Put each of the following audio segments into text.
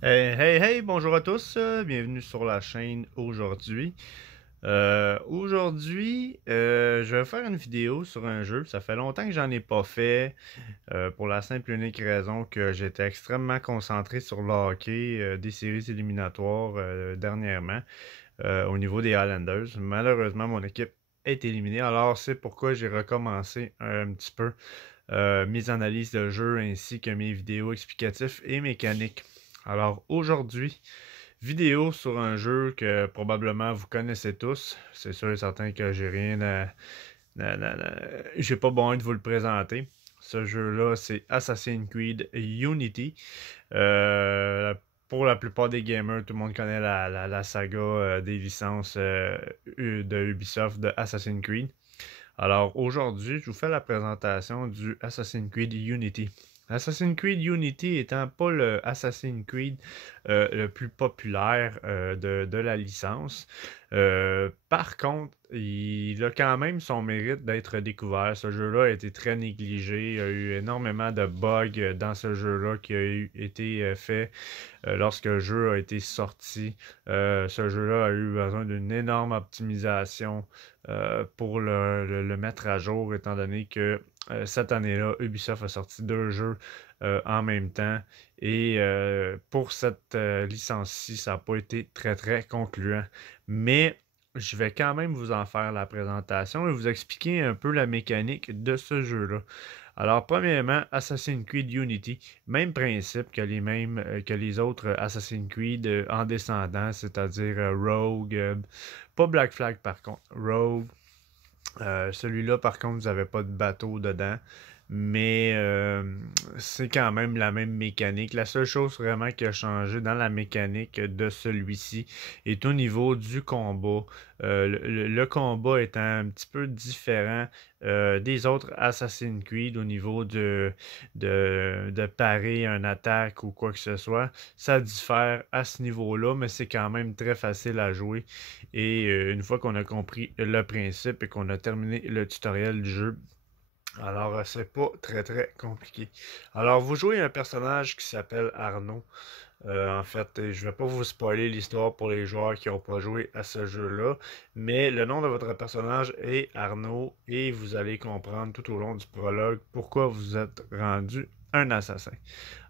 Hey, bonjour à tous, bienvenue sur la chaîne aujourd'hui. Je vais faire une vidéo sur un jeu. Ça fait longtemps que j'en ai pas fait, pour la simple et unique raison que j'étais extrêmement concentré sur le hockey, des séries éliminatoires dernièrement, au niveau des Highlanders. Malheureusement, mon équipe est éliminée, alors c'est pourquoi j'ai recommencé un petit peu mes analyses de jeu ainsi que mes vidéos explicatives et mécaniques. Alors aujourd'hui, vidéo sur un jeu que probablement vous connaissez tous. C'est sûr et certain que j'ai rien j'ai pas besoin de vous le présenter. Ce jeu-là, c'est Assassin's Creed Unity. Euh, pour la plupart des gamers, tout le monde connaît la saga des licences de Ubisoft de Assassin's Creed. Alors aujourd'hui, je vous fais la présentation du Assassin's Creed Unity. Assassin's Creed Unity étant pas le Assassin's Creed le plus populaire de la licence. Par contre, il a quand même son mérite d'être découvert. Ce jeu-là a été très négligé. Il y a eu énormément de bugs dans ce jeu-là qui a été fait lorsque le jeu a été sorti. Ce jeu-là a eu besoin d'une énorme optimisation pour le mettre à jour, étant donné que cette année-là, Ubisoft a sorti deux jeux en même temps. Et pour cette licence-ci, ça n'a pas été très très concluant. Mais je vais quand même vous en faire la présentation et vous expliquer un peu la mécanique de ce jeu-là. Alors, premièrement, Assassin's Creed Unity, même principe que que les autres Assassin's Creed en descendant, c'est-à-dire Rogue, pas Black Flag par contre, Rogue, celui-là, par contre, vous n'avez pas de bateau dedans. Mais c'est quand même la même mécanique. La seule chose vraiment qui a changé dans la mécanique de celui-ci est au niveau du combat. Le combat étant un petit peu différent des autres Assassin's Creed au niveau de parer une attaque ou quoi que ce soit. Ça diffère à ce niveau-là, mais c'est quand même très facile à jouer. Et une fois qu'on a compris le principe et qu'on a terminé le tutoriel du jeu, alors c'est pas très très compliqué. Alors vous jouez un personnage qui s'appelle Arnaud. En fait, je vais pas vous spoiler l'histoire pour les joueurs qui n'ont pas joué à ce jeu-là, mais le nom de votre personnage est Arnaud et vous allez comprendre tout au long du prologue pourquoi vous êtes rendu un assassin.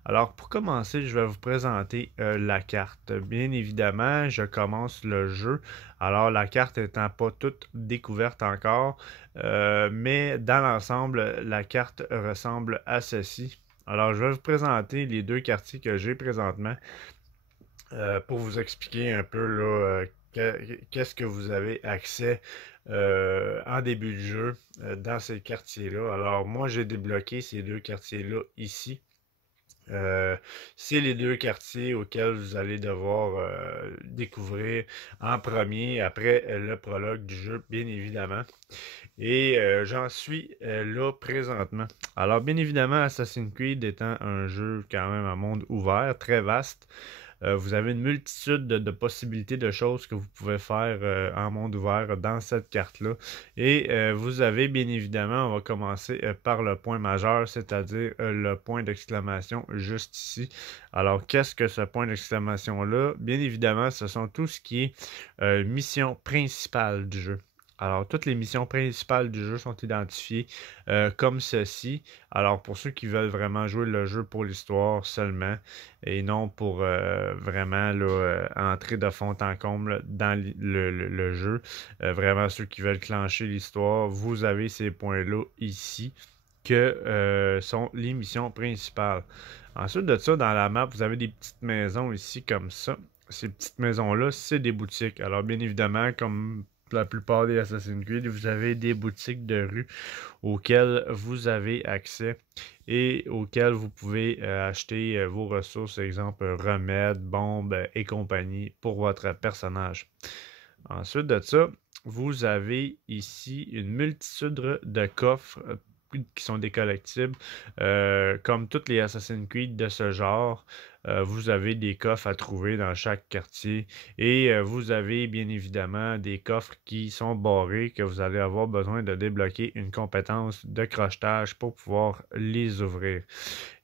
Alors, pour commencer, je vais vous présenter la carte. Bien évidemment, je commence le jeu. Alors, la carte étant pas toute découverte encore, mais dans l'ensemble, la carte ressemble à ceci. Alors, je vais vous présenter les deux quartiers que j'ai présentement pour vous expliquer un peu là, qu'est-ce que vous avez accès en début de jeu dans ces quartiers-là. Alors, moi, j'ai débloqué ces deux quartiers-là ici. Euh, c'est les deux quartiers auxquels vous allez devoir découvrir en premier, après le prologue du jeu, bien évidemment. Et j'en suis là présentement. Alors, bien évidemment, Assassin's Creed étant un jeu quand même à monde ouvert, très vaste, vous avez une multitude de possibilités de choses que vous pouvez faire en monde ouvert dans cette carte-là. Et vous avez bien évidemment, on va commencer par le point majeur, c'est-à-dire le point d'exclamation juste ici. Alors, qu'est-ce que ce point d'exclamation-là? Bien évidemment, ce sont tout ce qui est mission principale du jeu. Alors, toutes les missions principales du jeu sont identifiées comme ceci. Alors, pour ceux qui veulent vraiment jouer le jeu pour l'histoire seulement et non pour vraiment là, entrer de fond en comble dans le jeu, vraiment ceux qui veulent clencher l'histoire, vous avez ces points-là ici que sont les missions principales. Ensuite de ça, dans la map, vous avez des petites maisons ici comme ça. Ces petites maisons-là, c'est des boutiques. Alors, bien évidemment, comme la plupart des Assassin's Creed, vous avez des boutiques de rue auxquelles vous avez accès et auxquelles vous pouvez acheter vos ressources, exemple remèdes, bombes et compagnie pour votre personnage. Ensuite de ça, vous avez ici une multitude de coffres qui sont des collectibles, comme toutes les Assassin's Creed de ce genre. vous avez des coffres à trouver dans chaque quartier et vous avez bien évidemment des coffres qui sont barrés que vous allez avoir besoin de débloquer une compétence de crochetage pour pouvoir les ouvrir.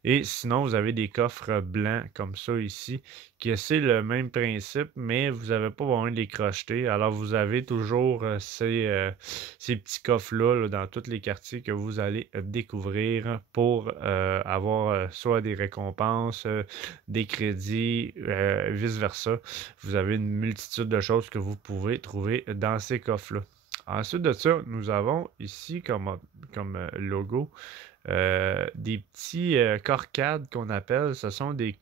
Et sinon, vous avez des coffres blancs comme ça ici, qui c'est le même principe, mais vous n'avez pas besoin de les crocheter. Alors, vous avez toujours ces petits coffres-là là, dans tous les quartiers que vous allez découvrir pour avoir soit des récompenses, des crédits, vice-versa. Vous avez une multitude de choses que vous pouvez trouver dans ces coffres-là. Ensuite de ça, nous avons ici comme logo des petits corcades qu'on appelle. Ce sont des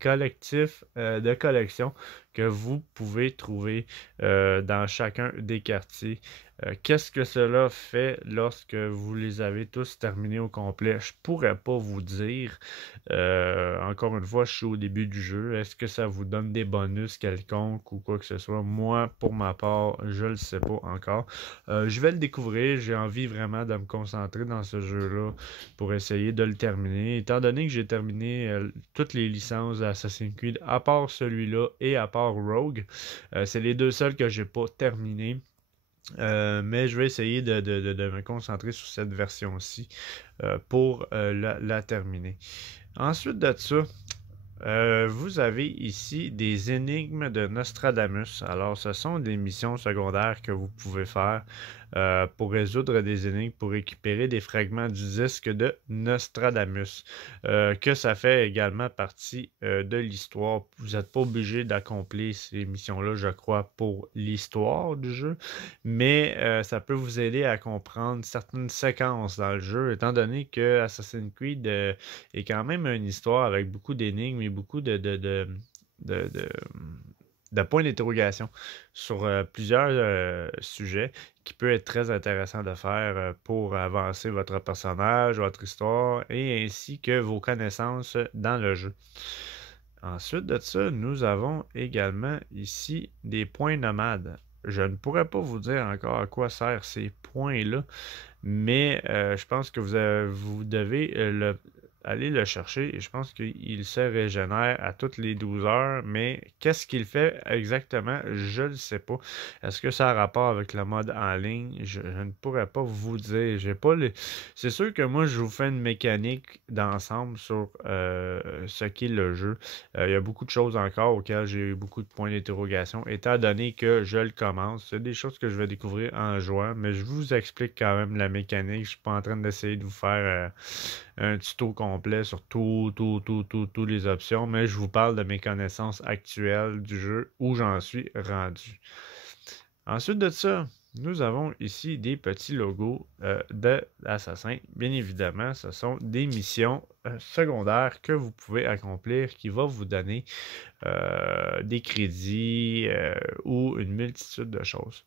collectifs de collection que vous pouvez trouver dans chacun des quartiers. Qu'est-ce que cela fait lorsque vous les avez tous terminés au complet? Je pourrais pas vous dire. Encore une fois, je suis au début du jeu. Est-ce que ça vous donne des bonus quelconques ou quoi que ce soit? Moi, pour ma part, je le sais pas encore. Je vais le découvrir. J'ai envie vraiment de me concentrer dans ce jeu-là pour essayer de le terminer. Étant donné que j'ai terminé toutes les licences d'Assassin's Creed, à part celui-là et à part Rogue, c'est les deux seuls que j'ai pas terminés. Mais je vais essayer de me concentrer sur cette version-ci pour la terminer. Ensuite de ça, vous avez ici des énigmes de Nostradamus. Alors, ce sont des missions secondaires que vous pouvez faire pour résoudre des énigmes, pour récupérer des fragments du disque de Nostradamus. Que ça fait également partie de l'histoire. Vous n'êtes pas obligé d'accomplir ces missions-là, je crois, pour l'histoire du jeu, mais ça peut vous aider à comprendre certaines séquences dans le jeu, étant donné que Assassin's Creed est quand même une histoire avec beaucoup d'énigmes et beaucoup de, de- de points d'interrogation sur plusieurs sujets qui peut être très intéressant de faire pour avancer votre personnage, votre histoire et ainsi que vos connaissances dans le jeu. Ensuite de ça, nous avons également ici des points nomades. Je ne pourrais pas vous dire encore à quoi servent ces points-là, mais je pense que vous devez aller le chercher et je pense qu'il se régénère à toutes les 12 heures, mais qu'est-ce qu'il fait exactement? Je ne sais pas. Est-ce que ça a rapport avec le mode en ligne? Je ne pourrais pas vous dire. J'ai pas les... C'est sûr que moi, je vous fais une mécanique d'ensemble sur ce qu'est le jeu. Il y a beaucoup de choses encore auxquelles j'ai eu beaucoup de points d'interrogation, étant donné que je le commence. C'est des choses que je vais découvrir en jouant, mais je vous explique quand même la mécanique. Je suis pas en train d'essayer de vous faire un tuto complet sur toutes les options, mais je vous parle de mes connaissances actuelles du jeu où j'en suis rendu. Ensuite de ça, nous avons ici des petits logos d'assassins. Bien évidemment, ce sont des missions secondaires que vous pouvez accomplir qui vont vous donner des crédits ou une multitude de choses.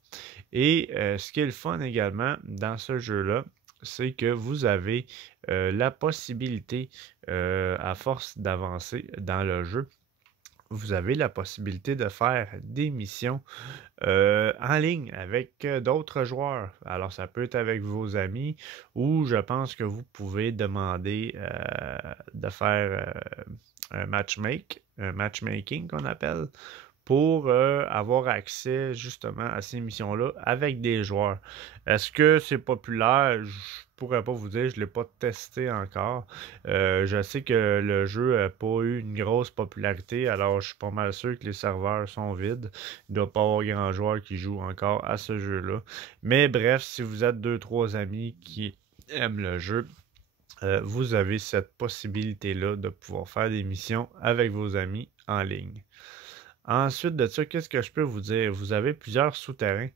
Et ce qui est le fun également dans ce jeu-là, c'est que vous avez la possibilité, à force d'avancer dans le jeu, vous avez la possibilité de faire des missions en ligne avec d'autres joueurs. Alors, ça peut être avec vos amis ou je pense que vous pouvez demander de faire un matchmaking qu'on appelle pour avoir accès justement à ces missions-là avec des joueurs. Est-ce que c'est populaire? Je pourrais pas vous dire, je ne l'ai pas testé encore. Je sais que le jeu n'a pas eu une grosse popularité, alors je suis pas mal sûr que les serveurs sont vides. Il ne doit pas y avoir grand joueur qui joue encore à ce jeu-là. Mais bref, si vous êtes 2-3 amis qui aiment le jeu, vous avez cette possibilité-là de pouvoir faire des missions avec vos amis en ligne. Ensuite de ça, qu'est-ce que je peux vous dire? Vous avez plusieurs souterrains,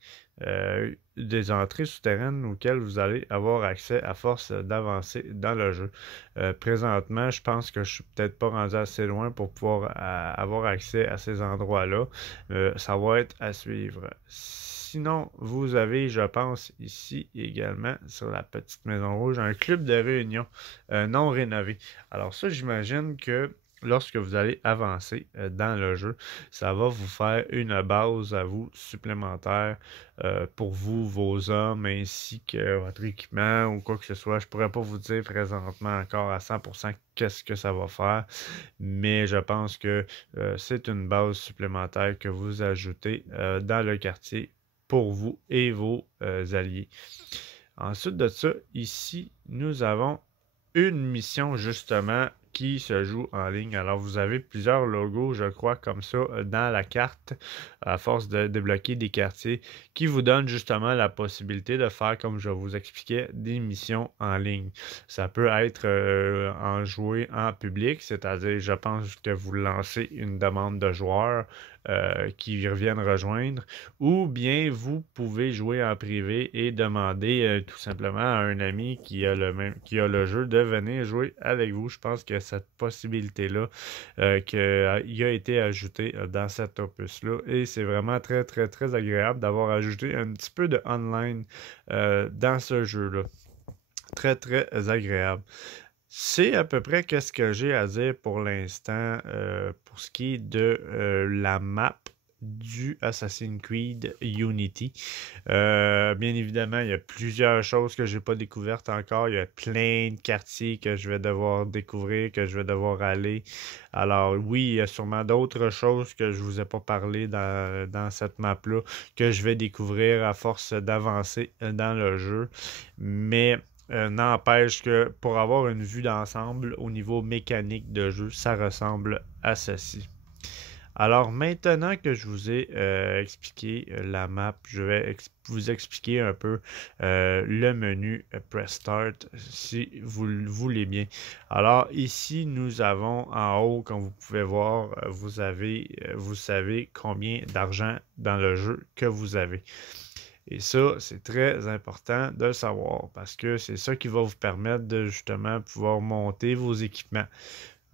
des entrées souterraines auxquelles vous allez avoir accès à force d'avancer dans le jeu. Présentement, je pense que je suis peut-être pas rendu assez loin pour pouvoir avoir accès à ces endroits-là. Ça va être à suivre. Sinon, vous avez, je pense, ici également, sur la petite maison rouge, un club de réunion non rénové. Alors ça, j'imagine que lorsque vous allez avancer dans le jeu, ça va vous faire une base à vous supplémentaire pour vous, vos hommes, ainsi que votre équipement ou quoi que ce soit. Je pourrais pas vous dire présentement encore à 100% qu'est-ce que ça va faire, mais je pense que c'est une base supplémentaire que vous ajoutez dans le quartier pour vous et vos alliés. Ensuite de ça, ici, nous avons une mission justement qui se joue en ligne. Alors, vous avez plusieurs logos, je crois, comme ça, dans la carte, à force de débloquer des quartiers, qui vous donnent justement la possibilité de faire, comme je vous expliquais, des missions en ligne. Ça peut être en jouer en public, c'est-à-dire, je pense que vous lancez une demande de joueurs qui reviennent rejoindre, ou bien vous pouvez jouer en privé et demander tout simplement à un ami qui a le jeu de venir jouer avec vous. Je pense que cette possibilité-là qui a été ajoutée dans cet opus-là, et c'est vraiment très très très agréable d'avoir ajouté un petit peu de online dans ce jeu-là. Très très agréable. C'est à peu près qu'est-ce que j'ai à dire pour l'instant pour ce qui est de la map du Assassin's Creed Unity. Bien évidemment, il y a plusieurs choses que j'ai pas découvertes encore. Il y a plein de quartiers que je vais devoir découvrir, que je vais devoir aller. Alors oui, il y a sûrement d'autres choses que je vous ai pas parlé dans cette map-là que je vais découvrir à force d'avancer dans le jeu. Mais n'empêche que pour avoir une vue d'ensemble au niveau mécanique de jeu, ça ressemble à ceci. Alors maintenant que je vous ai expliqué la map, je vais vous expliquer un peu le menu Press Start si vous le voulez bien. Alors ici nous avons en haut, comme vous pouvez voir, vous savez combien d'argent dans le jeu que vous avez. Et ça, c'est très important de le savoir parce que c'est ça qui va vous permettre de justement pouvoir monter vos équipements.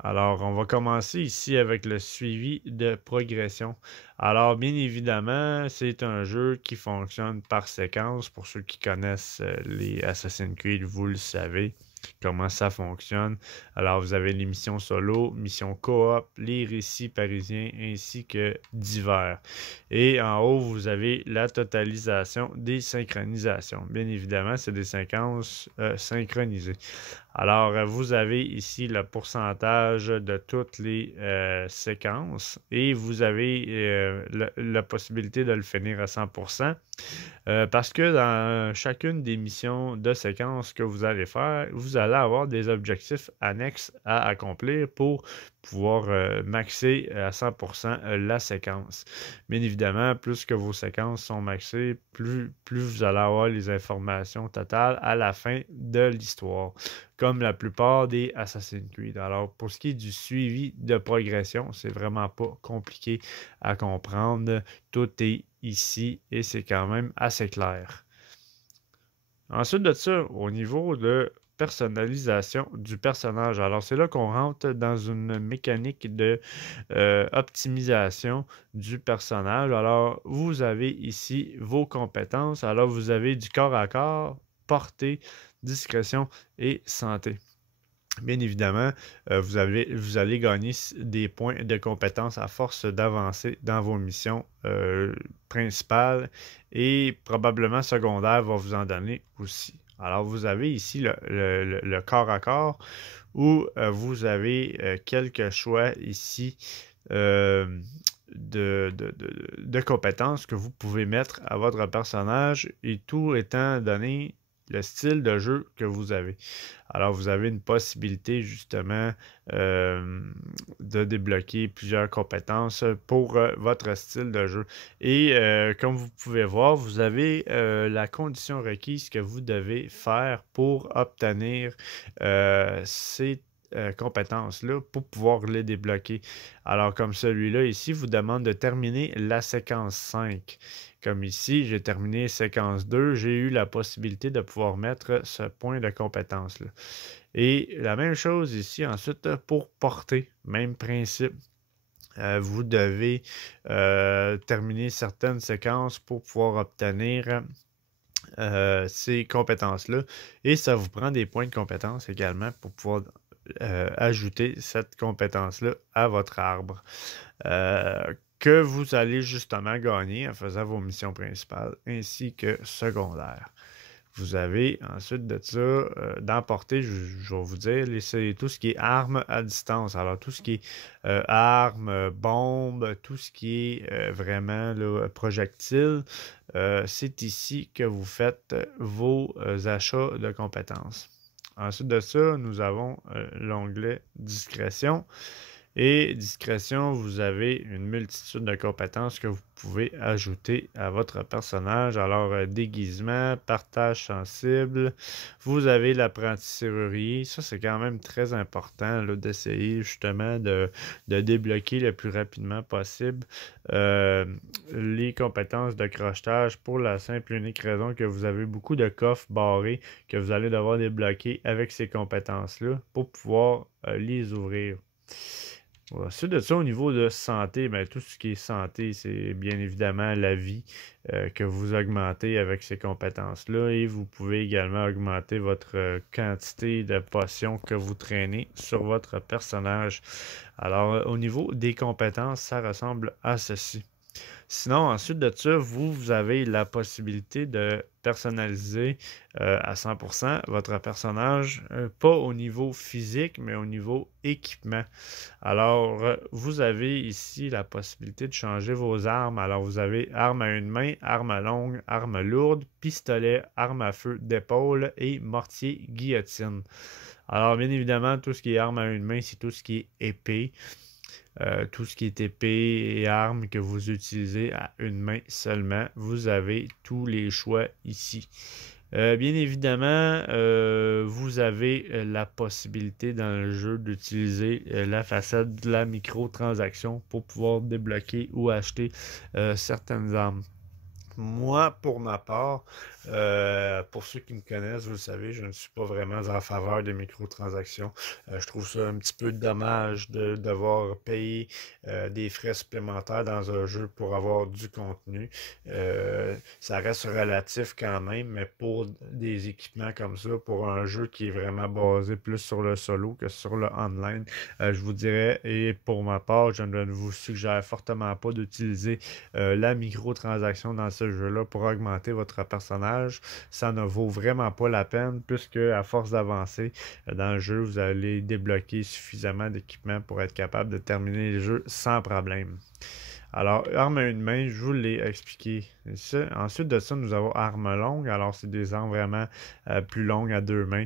Alors, on va commencer ici avec le suivi de progression. Alors, bien évidemment, c'est un jeu qui fonctionne par séquence. Pour ceux qui connaissent les Assassin's Creed, vous le savez comment ça fonctionne. Alors, vous avez les missions solo, missions coop, les récits parisiens ainsi que divers. Et en haut, vous avez la totalisation des synchronisations. Bien évidemment, c'est des séquences synchronisées. Alors, vous avez ici le pourcentage de toutes les séquences et vous avez la possibilité de le finir à 100%. Parce que dans chacune des missions de séquence que vous allez faire, vous allez avoir des objectifs annexes à accomplir pour pouvoir maxer à 100% la séquence. Bien évidemment, plus que vos séquences sont maxées, plus vous allez avoir les informations totales à la fin de l'histoire, comme la plupart des Assassin's Creed. Alors, pour ce qui est du suivi de progression, c'est vraiment pas compliqué à comprendre. Tout est ici et c'est quand même assez clair. Ensuite de ça, au niveau de personnalisation du personnage. Alors, c'est là qu'on rentre dans une mécanique de optimisation du personnage. Alors, vous avez ici vos compétences. Alors, vous avez du corps à corps, portée, discrétion et santé. Bien évidemment, vous allez gagner des points de compétences à force d'avancer dans vos missions principales et probablement secondaires va vous en donner aussi. Alors, vous avez ici le corps à corps où vous avez quelques choix ici de compétences que vous pouvez mettre à votre personnage et tout étant donné le style de jeu que vous avez. Alors, vous avez une possibilité justement de débloquer plusieurs compétences pour votre style de jeu. Et comme vous pouvez voir, vous avez la condition requise que vous devez faire pour obtenir ces compétences-là pour pouvoir les débloquer. Alors, comme celui-là ici, vous demande de terminer la séquence 5. Comme ici, j'ai terminé séquence 2, j'ai eu la possibilité de pouvoir mettre ce point de compétence-là. Et la même chose ici, ensuite, pour porter, même principe. Vous devez terminer certaines séquences pour pouvoir obtenir ces compétences-là. Et ça vous prend des points de compétence également pour pouvoir ajouter cette compétence-là à votre arbre. Que vous allez justement gagner en faisant vos missions principales ainsi que secondaires. Vous avez ensuite de ça, d'emporter, je vais vous dire, c'est tout ce qui est armes à distance. Alors, tout ce qui est armes, bombes, tout ce qui est vraiment là, projectiles, c'est ici que vous faites vos achats de compétences. Ensuite de ça, nous avons l'onglet discrétion. Et discrétion, vous avez une multitude de compétences que vous pouvez ajouter à votre personnage. Alors, déguisement, partage sensible, vous avez l'apprenti serrurier. Ça, c'est quand même très important d'essayer justement de débloquer le plus rapidement possible les compétences de crochetage pour la simple et unique raison que vous avez beaucoup de coffres barrés que vous allez devoir débloquer avec ces compétences-là pour pouvoir les ouvrir. Ensuite de ça, au niveau de santé, bien, tout ce qui est santé, c'est bien évidemment la vie que vous augmentez avec ces compétences-là et vous pouvez également augmenter votre quantité de potions que vous traînez sur votre personnage. Alors, au niveau des compétences, ça ressemble à ceci. Sinon, ensuite de ça, vous avez la possibilité de personnaliser à 100% votre personnage, pas au niveau physique, mais au niveau équipement. Alors, vous avez ici la possibilité de changer vos armes. Alors, vous avez arme à une main, arme à longue, arme lourde, pistolet, arme à feu d'épaule et mortier guillotine. Alors, bien évidemment, tout ce qui est arme à une main, c'est tout ce qui est épée. Tout ce qui est épée et armes que vous utilisez à une main seulement, vous avez tous les choix ici. Bien évidemment, vous avez la possibilité dans le jeu d'utiliser la facette de la microtransaction pour pouvoir débloquer ou acheter certaines armes. Moi, pour ma part, pour ceux qui me connaissent, vous le savez, je ne suis pas vraiment en faveur des microtransactions. Je trouve ça un petit peu dommage de devoir payer des frais supplémentaires dans un jeu pour avoir du contenu. Ça reste relatif quand même, mais pour des équipements comme ça, pour un jeu qui est vraiment basé plus sur le solo que sur le online, je vous dirais, et pour ma part, je ne vous suggère fortement pas d'utiliser la microtransaction dans ce jeu-là pour augmenter votre personnage. Ça ne vaut vraiment pas la peine puisque à force d'avancer dans le jeu, vous allez débloquer suffisamment d'équipements pour être capable de terminer le jeu sans problème. Alors, arme à une main, je vous l'ai expliqué. Ensuite de ça, nous avons arme longue. Alors, c'est des armes vraiment plus longues à deux mains.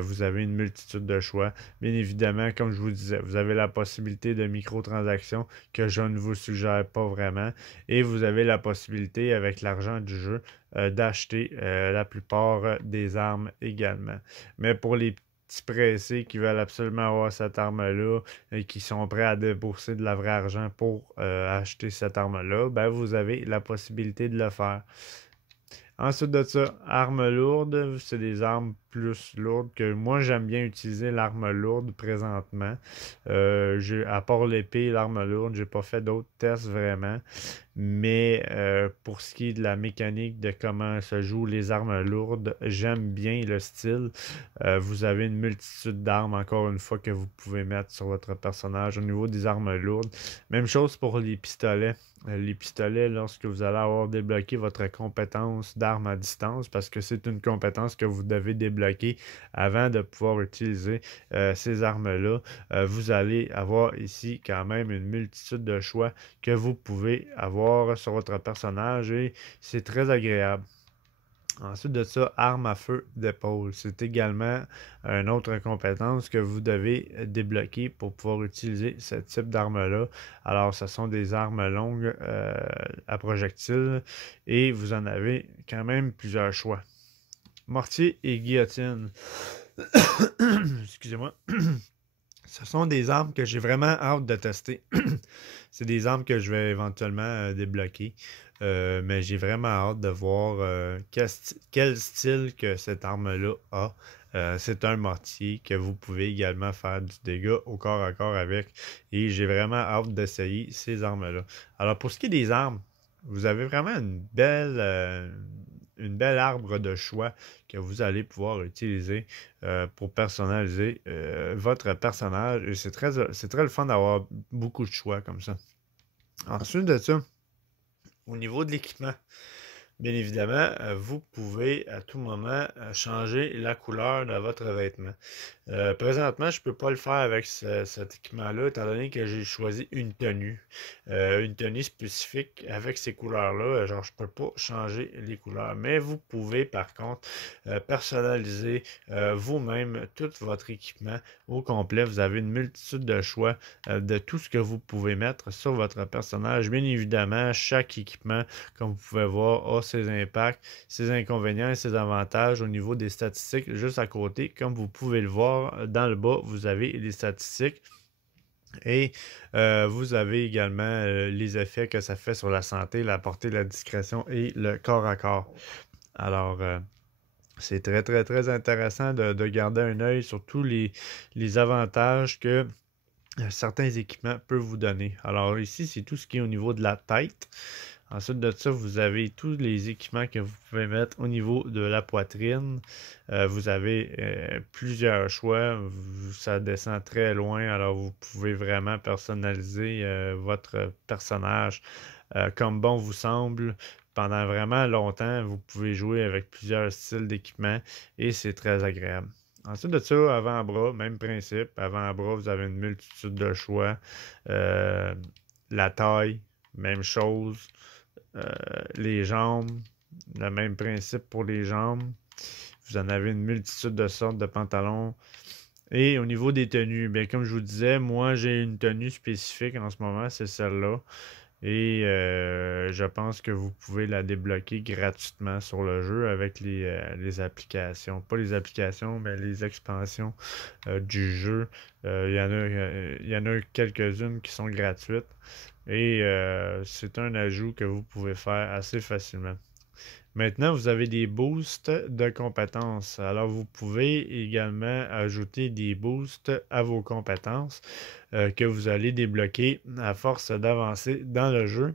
Vous avez une multitude de choix. Bien évidemment, comme je vous disais, vous avez la possibilité de microtransactions que je ne vous suggère pas vraiment. Et vous avez la possibilité, avec l'argent du jeu, d'acheter la plupart des armes également. Mais pour les petits pressés qui veulent absolument avoir cette arme-là et qui sont prêts à débourser de la vraie argent pour acheter cette arme-là, ben vous avez la possibilité de le faire. Ensuite de ça, armes lourdes, c'est des armes plus lourdes que moi j'aime bien utiliser l'arme lourde présentement. À part l'épée et l'arme lourde, j'ai pas fait d'autres tests vraiment. Mais pour ce qui est de la mécanique de comment se jouent les armes lourdes, j'aime bien le style. Vous avez une multitude d'armes, encore une fois, que vous pouvez mettre sur votre personnage au niveau des armes lourdes. Même chose pour les pistolets. Les pistolets, lorsque vous allez avoir débloqué votre compétence d'arme à distance, parce que c'est une compétence que vous devez débloquer avant de pouvoir utiliser ces armes-là, vous allez avoir ici quand même une multitude de choix que vous pouvez avoir sur votre personnage et c'est très agréable. Ensuite de ça, arme à feu d'épaule. C'est également une autre compétence que vous devez débloquer pour pouvoir utiliser ce type d'arme-là. Alors, ce sont des armes longues à projectiles et vous en avez quand même plusieurs choix. Mortier et guillotine. Excusez-moi. Ce sont des armes que j'ai vraiment hâte de tester. C'est des armes que je vais éventuellement débloquer. Mais j'ai vraiment hâte de voir quel style que cette arme-là a. C'est un mortier que vous pouvez également faire du dégât au corps à corps avec. Et j'ai vraiment hâte d'essayer ces armes-là. Alors pour ce qui est des armes, vous avez vraiment une belle arbre de choix que vous allez pouvoir utiliser pour personnaliser votre personnage. Et c'est très le fun d'avoir beaucoup de choix comme ça. Ensuite de ça, au niveau de l'équipement, bien évidemment, vous pouvez à tout moment changer la couleur de votre vêtement. Présentement, je ne peux pas le faire avec cet équipement-là, étant donné que j'ai choisi une tenue spécifique avec ces couleurs-là. Genre, je ne peux pas changer les couleurs. Mais vous pouvez, par contre, personnaliser vous-même tout votre équipement au complet. Vous avez une multitude de choix de tout ce que vous pouvez mettre sur votre personnage. Bien évidemment, chaque équipement, comme vous pouvez voir, a ses impacts, ses inconvénients et ses avantages au niveau des statistiques juste à côté. Comme vous pouvez le voir, dans le bas, vous avez les statistiques. Et vous avez également les effets que ça fait sur la santé, la portée, la discrétion et le corps à corps. Alors, c'est très, très, très intéressant de garder un œil sur tous les avantages que certains équipements peuvent vous donner. Alors ici, c'est tout ce qui est au niveau de la tête. Ensuite de ça, vous avez tous les équipements que vous pouvez mettre au niveau de la poitrine. Vous avez plusieurs choix. Ça descend très loin. Alors, vous pouvez vraiment personnaliser votre personnage comme bon vous semble. Pendant vraiment longtemps, vous pouvez jouer avec plusieurs styles d'équipement et c'est très agréable. Ensuite de ça, avant-bras, même principe. Avant-bras, vous avez une multitude de choix. La taille, même chose. Les jambes, le même principe pour les jambes. Vous en avez une multitude de sortes de pantalons. Et au niveau des tenues, bien comme je vous disais, moi j'ai une tenue spécifique en ce moment, c'est celle-là. Et je pense que vous pouvez la débloquer gratuitement sur le jeu avec les applications. Pas les applications, mais les expansions du jeu. Il y en a quelques-unes qui sont gratuites. Et c'est un ajout que vous pouvez faire assez facilement. Maintenant, vous avez des boosts de compétences. Alors, vous pouvez également ajouter des boosts à vos compétences que vous allez débloquer à force d'avancer dans le jeu.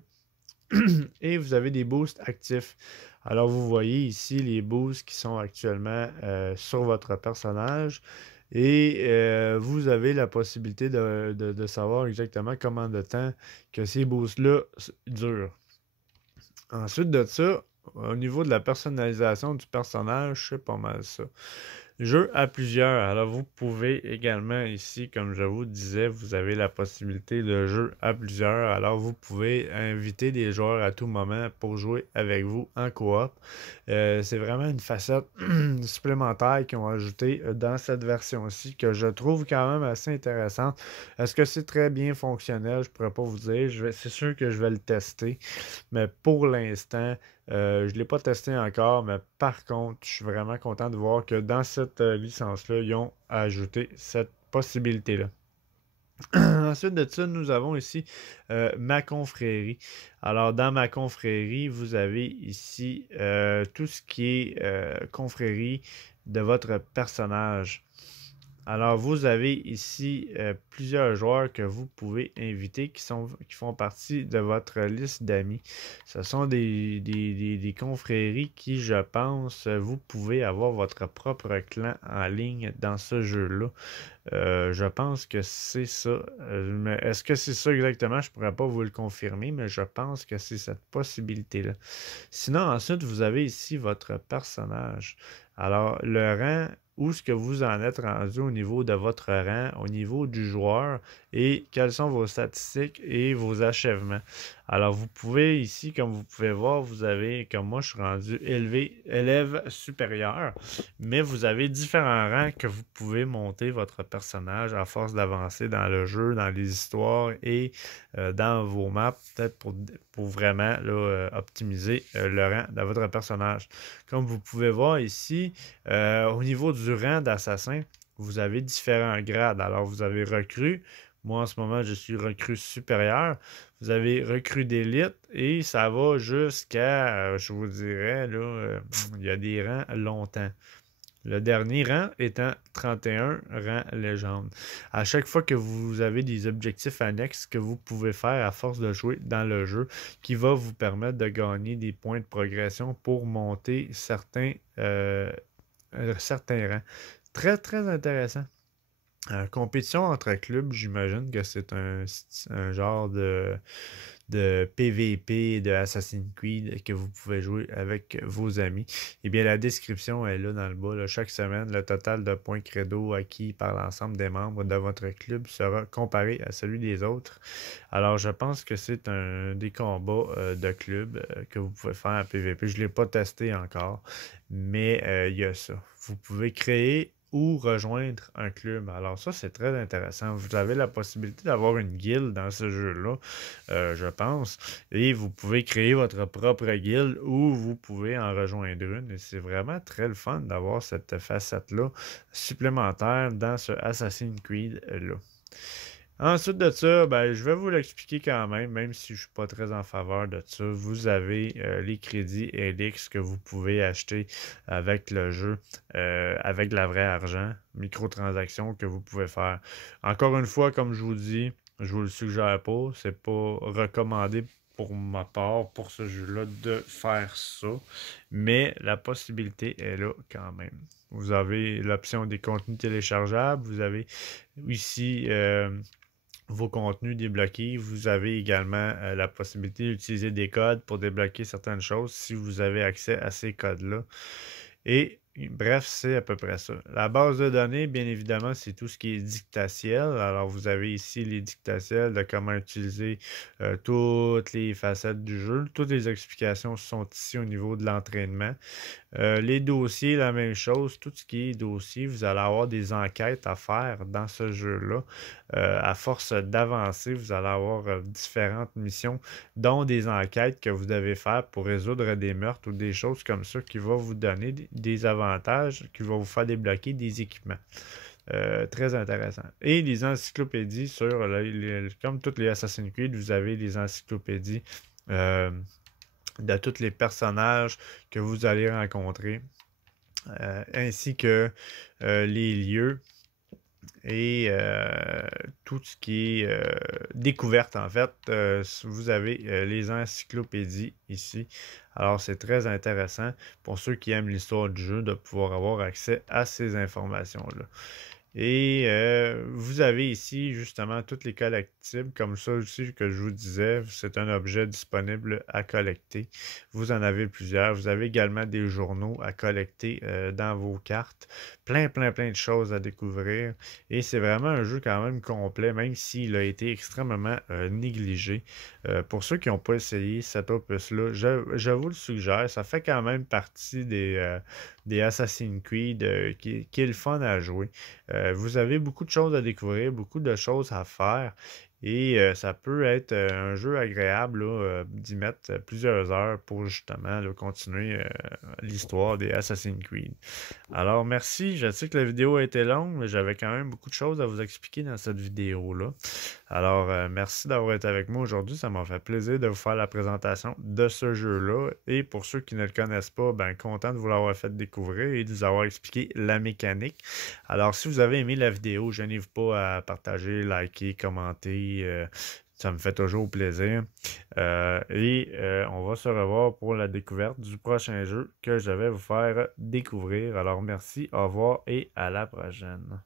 Et vous avez des boosts actifs. Alors, vous voyez ici les boosts qui sont actuellement sur votre personnage. Et vous avez la possibilité de savoir exactement combien de temps que ces boosts-là durent. Ensuite de ça, au niveau de la personnalisation du personnage, c'est pas mal ça. Jeu à plusieurs. Alors, vous pouvez également ici, comme je vous disais, vous avez la possibilité de jeu à plusieurs. Alors, vous pouvez inviter des joueurs à tout moment pour jouer avec vous en coop. C'est vraiment une facette supplémentaire qu'ils ont ajouté dans cette version-ci que je trouve quand même assez intéressante. Est-ce que c'est très bien fonctionnel? Je ne pourrais pas vous dire. C'est sûr que je vais le tester. Mais pour l'instant, je ne l'ai pas testé encore, mais par contre, je suis vraiment content de voir que dans cette licence-là, ils ont ajouté cette possibilité-là. Ensuite de ça, nous avons ici ma confrérie. Alors, dans ma confrérie, vous avez ici tout ce qui est confrérie de votre personnage. Alors, vous avez ici plusieurs joueurs que vous pouvez inviter qui font partie de votre liste d'amis. Ce sont des confréries qui, je pense, vous pouvez avoir votre propre clan en ligne dans ce jeu-là. Je pense que c'est ça. Mais est-ce que c'est ça exactement? Je ne pourrais pas vous le confirmer, mais je pense que c'est cette possibilité-là. Sinon, ensuite, vous avez ici votre personnage. Alors, le rang, où est-ce que vous en êtes rendu au niveau de votre rang, au niveau du joueur, et quelles sont vos statistiques et vos achèvements. Alors, vous pouvez ici, comme vous pouvez voir, vous avez, comme moi, je suis rendu élève supérieur, mais vous avez différents rangs que vous pouvez monter votre personnage à force d'avancer dans le jeu, dans les histoires et dans vos maps, peut-être pour vraiment là, optimiser le rang de votre personnage. Comme vous pouvez voir ici, au niveau du rang d'assassin, vous avez différents grades. Alors, vous avez recrue. Moi, en ce moment, je suis recrue supérieure. Vous avez recrue d'élite et ça va jusqu'à, je vous dirais, là, il y a des rangs longtemps. Le dernier rang étant 31 rang légende. À chaque fois que vous avez des objectifs annexes que vous pouvez faire à force de jouer dans le jeu, qui va vous permettre de gagner des points de progression pour monter certains rangs. Très, très intéressant. Compétition entre clubs, j'imagine que c'est un genre de PVP de Assassin's Creed que vous pouvez jouer avec vos amis. Eh bien, la description est là dans le bas. Là. Chaque semaine, le total de points credo acquis par l'ensemble des membres de votre club sera comparé à celui des autres. Alors, je pense que c'est un des combats de club que vous pouvez faire en PVP. Je ne l'ai pas testé encore, mais il y a ça. Vous pouvez créer ou rejoindre un club. Alors ça, c'est très intéressant. Vous avez la possibilité d'avoir une guilde dans ce jeu-là, je pense, et vous pouvez créer votre propre guilde ou vous pouvez en rejoindre une. Et c'est vraiment très le fun d'avoir cette facette-là supplémentaire dans ce Assassin's Creed-là. Ensuite de ça, ben, je vais vous l'expliquer quand même si je ne suis pas très en faveur de ça. Vous avez les crédits Elix que vous pouvez acheter avec le jeu, avec de la vraie argent, microtransactions que vous pouvez faire. Encore une fois, comme je vous dis, je vous le suggère pas, c'est pas recommandé pour ma part, pour ce jeu-là, de faire ça, mais la possibilité est là quand même. Vous avez l'option des contenus téléchargeables, vous avez ici vos contenus débloqués. Vous avez également la possibilité d'utiliser des codes pour débloquer certaines choses si vous avez accès à ces codes-là. Et bref, c'est à peu près ça. La base de données, bien évidemment, c'est tout ce qui est dictatiel. Alors, vous avez ici les dictatiels de comment utiliser toutes les facettes du jeu. Toutes les explications sont ici au niveau de l'entraînement. Les dossiers, la même chose. Tout ce qui est dossier, vous allez avoir des enquêtes à faire dans ce jeu-là. À force d'avancer, vous allez avoir différentes missions, dont des enquêtes que vous devez faire pour résoudre des meurtres ou des choses comme ça qui vont vous donner des avantages, qui vont vous faire débloquer des équipements. Très intéressant. Et les encyclopédies comme toutes les Assassin's Creed, vous avez les encyclopédies de tous les personnages que vous allez rencontrer, ainsi que les lieux et tout ce qui est découverte en fait. Vous avez les encyclopédies ici. Alors c'est très intéressant pour ceux qui aiment l'histoire du jeu de pouvoir avoir accès à ces informations-là. Et vous avez ici justement toutes les collectibles, comme ça aussi que je vous disais, c'est un objet disponible à collecter. Vous en avez plusieurs. Vous avez également des journaux à collecter dans vos cartes. Plein de choses à découvrir. Et c'est vraiment un jeu quand même complet, même s'il a été extrêmement négligé. Pour ceux qui n'ont pas essayé cet opus-là, je vous le suggère. Ça fait quand même partie des Assassin's Creed qui est le fun à jouer. Vous avez beaucoup de choses à découvrir, beaucoup de choses à faire. Et ça peut être un jeu agréable d'y mettre plusieurs heures pour justement continuer l'histoire des Assassin's Creed. Alors merci, je sais que la vidéo a été longue, mais j'avais quand même beaucoup de choses à vous expliquer dans cette vidéo-là. Alors merci d'avoir été avec moi aujourd'hui, ça m'a fait plaisir de vous faire la présentation de ce jeu-là. Et pour ceux qui ne le connaissent pas, ben content de vous l'avoir fait découvrir et de vous avoir expliqué la mécanique. Alors si vous avez aimé la vidéo, gênez-vous pas à partager, liker, commenter. Ça me fait toujours plaisir. On va se revoir pour la découverte du prochain jeu que je vais vous faire découvrir. Alors merci, au revoir et à la prochaine.